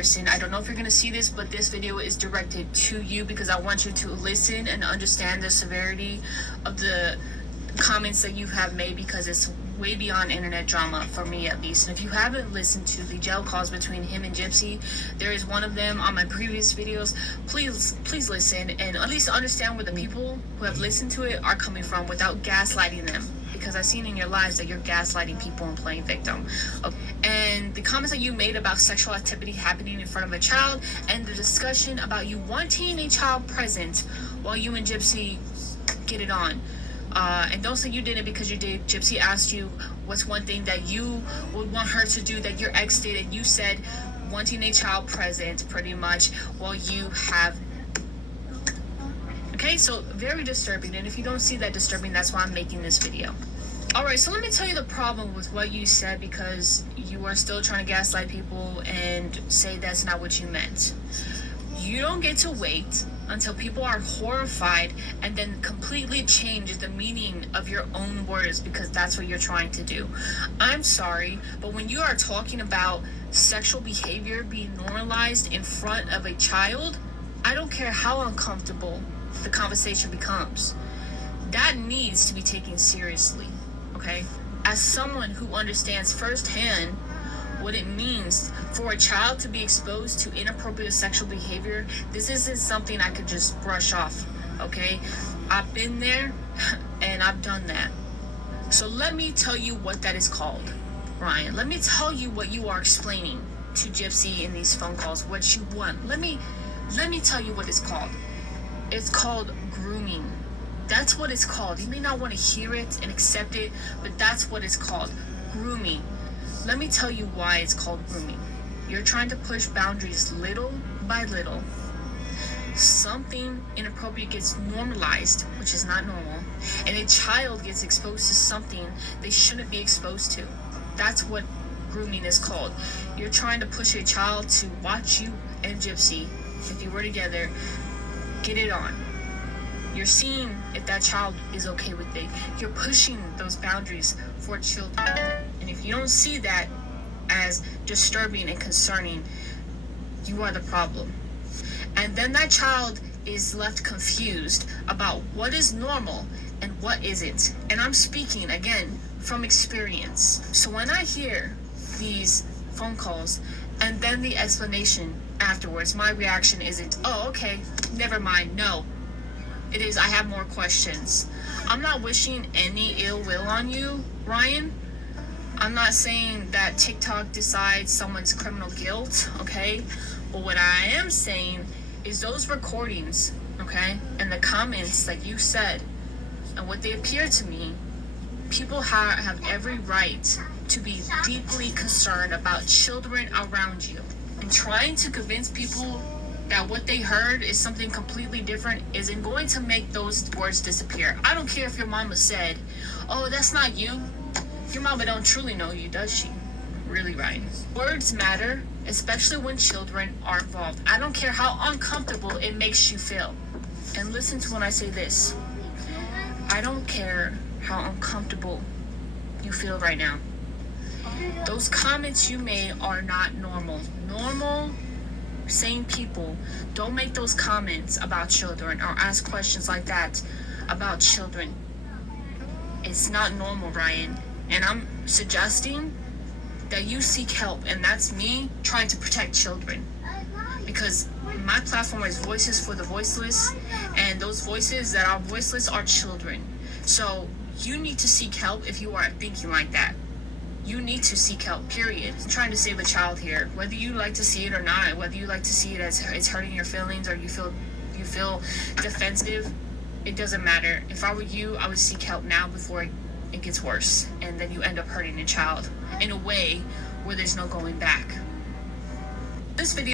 Anderson. I don't know if you're going to see this, but this video is directed to you because I want you to listen and understand the severity of the comments that you have made, because it's way beyond internet drama, for me at least. And if you haven't listened to the jail calls between him and Gypsy, there is one of them on my previous videos. Please listen and at least understand where the people who have listened to it are coming from without gaslighting them, because I've seen in your lives that you're gaslighting people and playing victim. Okay. And the comments that you made about sexual activity happening in front of a child, and the discussion about you wanting a child present while you and Gypsy get it on. And don't say you did it because you did. Gypsy asked you what's one thing that you would want her to do that your ex did, and you said wanting a child present pretty much while you have. Okay, so very disturbing, and if you don't see that disturbing, that's why I'm making this video. Alright, so let me tell you the problem with what you said, because you are still trying to gaslight people and say that's not what you meant. You don't get to wait until people are horrified and then completely change the meaning of your own words, because that's what you're trying to do. I'm sorry, but when you are talking about sexual behavior being normalized in front of a child, I don't care how uncomfortable the conversation becomes. That needs to be taken seriously, okay? As someone who understands firsthand what it means for a child to be exposed to inappropriate sexual behavior, this isn't something I could just brush off, okay? I've been there and I've done that. So let me tell you what that is called, Ryan. Let me tell you what you are explaining to Gypsy in these phone calls, what you want. Let me tell you what it's called. It's called grooming. That's what it's called. You may not want to hear it and accept it, but that's what it's called, grooming. Let me tell you why it's called grooming. You're trying to push boundaries little by little. Something inappropriate gets normalized, which is not normal, and a child gets exposed to something they shouldn't be exposed to. That's what grooming is called. You're trying to push a child to watch you and Gypsy, if you were together, get it on. You're seeing if that child is okay with it. You're pushing those boundaries for children. And if you don't see that as disturbing and concerning, you are the problem. And then that child is left confused about what is normal and what isn't. And I'm speaking, again, from experience. So when I hear these phone calls and then the explanation afterwards, my reaction isn't, oh, okay, never mind, no. It is, I have more questions. I'm not wishing any ill will on you, Ryan. I'm not saying that TikTok decides someone's criminal guilt, okay? But what I am saying is those recordings, okay, and the comments that you said, and what they appear to me, people have every right to be deeply concerned about children around you. And trying to convince people that what they heard is something completely different isn't going to make those words disappear. I don't care if your mama said, oh, that's not you. Your mama don't truly know you, does she? Really, right? Words matter, especially when children are involved. I don't care how uncomfortable it makes you feel. And listen to when I say this. I don't care how uncomfortable you feel right now. Those comments you made are not normal. Normal, sane people don't make those comments about children or ask questions like that about children. It's not normal, Ryan. And I'm suggesting that you seek help, and that's me trying to protect children, because my platform is Voices for the Voiceless, and those voices that are voiceless are children. So you need to seek help if you are thinking like that. You need to seek help, period. I'm trying to save a child here, whether you like to see it or not, whether you like to see it as it's hurting your feelings or you feel defensive, it doesn't matter. If I were you, I would seek help now before it gets worse, and then you end up hurting a child in a way where there's no going back. This video